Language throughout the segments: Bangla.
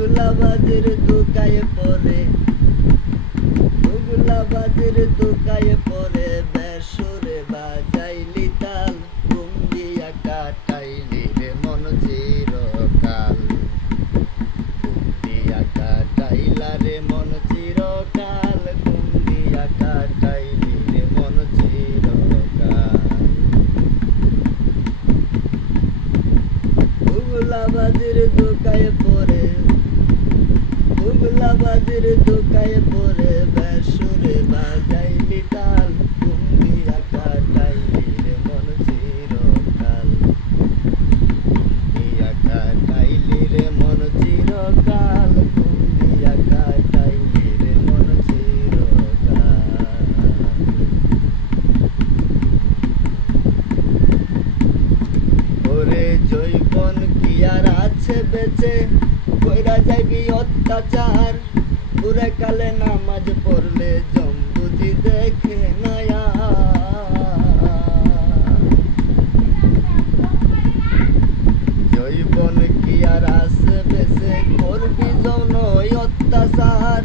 দুগুলাবাজের দোকায়ে পড়ে, দুগুলাবাজের দোকায়ে পড়ে বেসুরে বাজাইলি তাল, ঘুম দিয়া কাটাইলি রে মন চিরকাল, ঘুম দিয়া কাটাইলা রে মন চিরকাল, ঘুম দিয়া কাটাইলি রে মন চিরকাল। দুগুলাবাজের দোকায়ে পড়ে, দুগুলাবাজের দোকায়ে পড়ে বেসুরে বাজাইলি তাল, ঘুম দিয়া কাটাইলি রে মন চিরকাল, ঘুম দিয়া কাটাইলি রে মন চিরকাল, ঘুম দিয়া কাটাইলি রে মন চিরকাল। ওরে জৈবন কি আর আছে বেঁচে, কইরা যাইবি অত্যাচার, বুড়ে কালে নামাজ পড়লে জম্বুজি দেখে নয়া। জৈবন কি আর আছে বেঁচে, করবি যৌন অত্যাচার,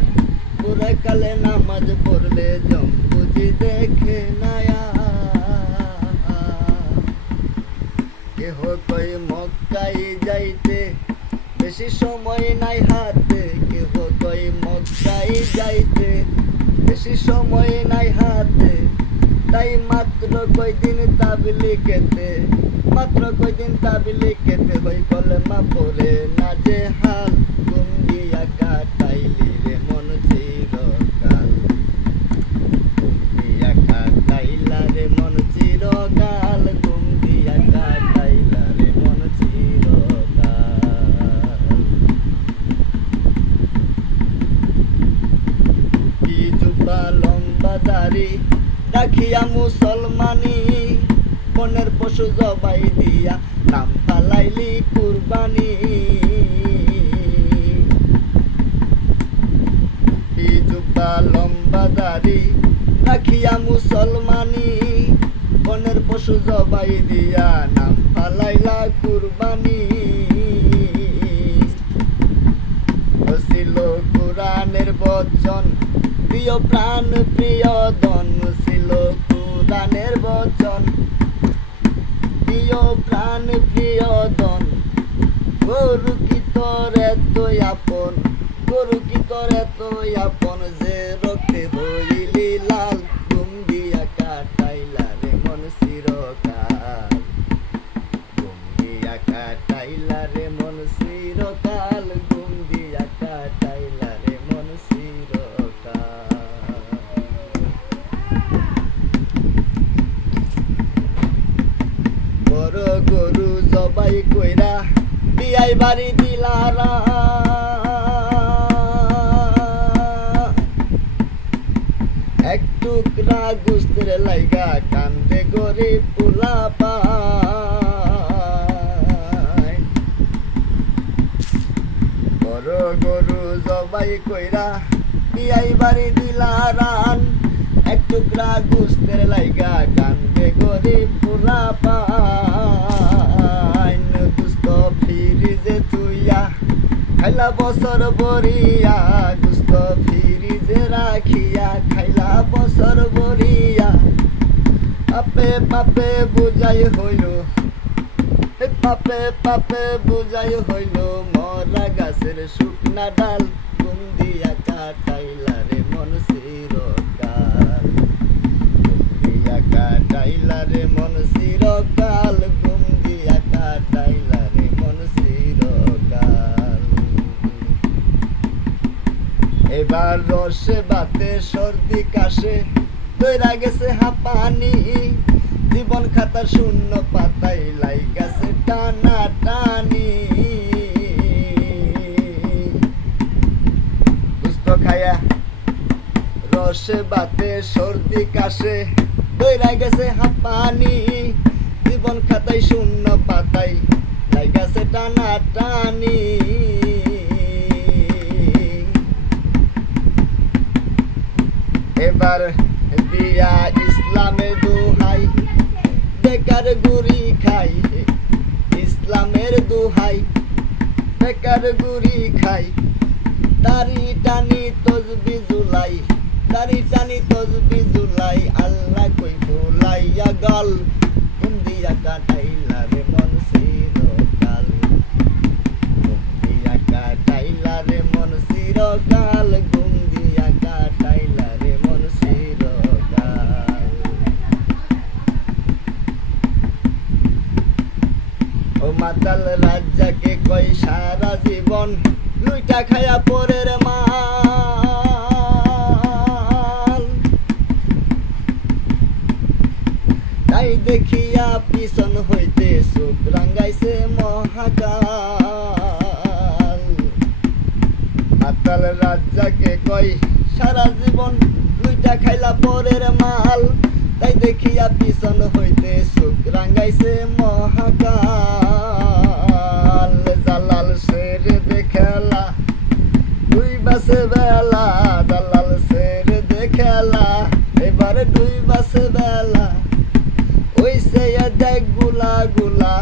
বুড়ে কালে নামাজ পড়লে জম্বুজি দেখে নয়া। কেহ কই মক্কায় যাইতে বেশি সময় নাই হাতে, কেহ কই মক্কায় যাইতে বেশি সময় নাই হাতে, তাই মাত্র কয়দিন তাবলীগেতে, মাত্র কয়দিন তাবলীগেতে হই কলেমা পড়ে না যে হাল, ঘুম দিয়া কাটাইলি রে মন চিরকাল, ঘুম দিয়া কাটাইলা রে মন চিরকাল, ঘুম দিয়া কাটাইলা রে মন চিরকাল। টুপি জুব্বা লম্বা দাড়ি রাখিয়া মুসলমানি, বনের পশু জবাই দিয়া নাম ফালাইলি কুরবানি। টুপি জুব্বা লম্বা দাড়ি রাখিয়া মুসলমানি, বনের পশু জবাই দিয়া নাম ফালাইলা কুরবানি। ছিল কুরআনের বচন প্রিয় প্রাণ প্রিয় ধন, ছিল কুরআনের বচন প্রিয় প্রাণ প্রিয় ধন, গরু কি তোর এত আপন, গরু কি তোর এত আপন, যে রক্তে হইলি লাল, ঘুম দিয়া কাটাইলা রে মন চিরকাল, ঘুম দিয়া কাটাইলা রে মন চিরকাল, ঘুম দিয়া কাটাইলা রে মন চিরকাল। বড় গরু জবাই কইরা বিয়াই বাড়ি দিলারা, এক টুকরা গুস্তের লাইগা কান্দে গরিব পোলাপান। বড় গরু জবাই কইরা বিয়াই বাড়ি দিলারান, এক টুকরা গুস্তের লাইগা কান্দে গরিব পোলাপান। গুস্ত ফ্রিজে তুইয়া খাইলা বছর বরিয়া, গুস্ত ফ্রিজে রাখিয়া খাইলা বছর বরিয়া। পাপে পাপে বুঝাই হইল, পাপে পাপে বুঝাই হইল, মরা গাছের শুকনা ডাল, ঘুম দিয়া কাটাইলা রে মন চিরকাল, ঘুম দিয়া কাটাইলা রে মন চিরকাল, ঘুম দিয়া কাটাইলা রে মন চিরকাল। এবার রসে বাতে সর্দি কাশে দইরা গেছে হাঁপানি, জীবন খাতার শূন্য পাতায় লাইগাছে টানা টানি। গুস্ত খায়া রসে বাতে সর্দি কাশে দইরা গেছে হাঁপানি, জীবন খাতায় শূন্য পাতায় লাইগাছে টানা টানি। এবার দিয়া ইসলামের দোহাই, বেকার গুড়ি খাই ইসলামের দোহাই, বেকার গুড়ি খাই দাড়ি টানি তসবি জুলাই দাড়ি টানি তসবি জুলাই আল্লাহ কই ভুলাইয়া গাল ঘুম দিয়া কাটাইলা রে মন চিরকাল ঘুম দিয়া কাটাইলা রে মন চিরকাল ঘুম দিয়া কাটাইলা রে মন চিরকাল ও মাতাল রাজ্জাকে কই সারা জীবন লুইটা খায়া পরের মাল তাই দেখিয়া পিছন হইতে চোখ রাঙ্গাইছে মহাকাল মাতাল রাজ্জাকে কই সারা জীবন লুইটা খাইলা পরের মাল তাই দেখিয়া পিছন হইতে চোখ রাঙ্গাইছে মহাকাল জালাল শের দেখেলা দুই বাসে বেলা জালাল শের দেখেলা এবারে দুই বাসে বেলা ওইসে দেখ গুলা গুলা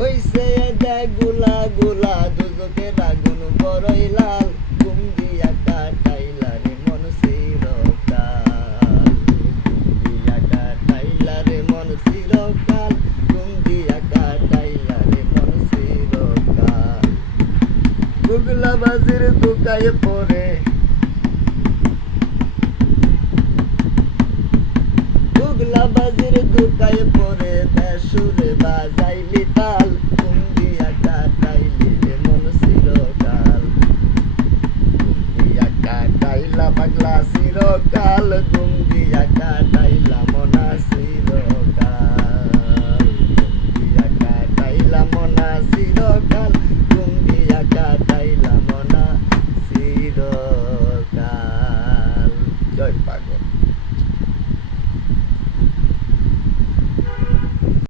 ওইসে দেখ গুলা গুলা দুজকের আগুন বড়ই লাল ঘুম দিয়া কাটাইলা রে মন চিরকাল ঘুম দিয়া কাটাইলা রে মন চিরকাল ঘুম দিয়া কাটাইলা রে মন চিরকাল গুগলা বাজির দুকায় পড়ে গুগলা বাজির দুকায় পড়ে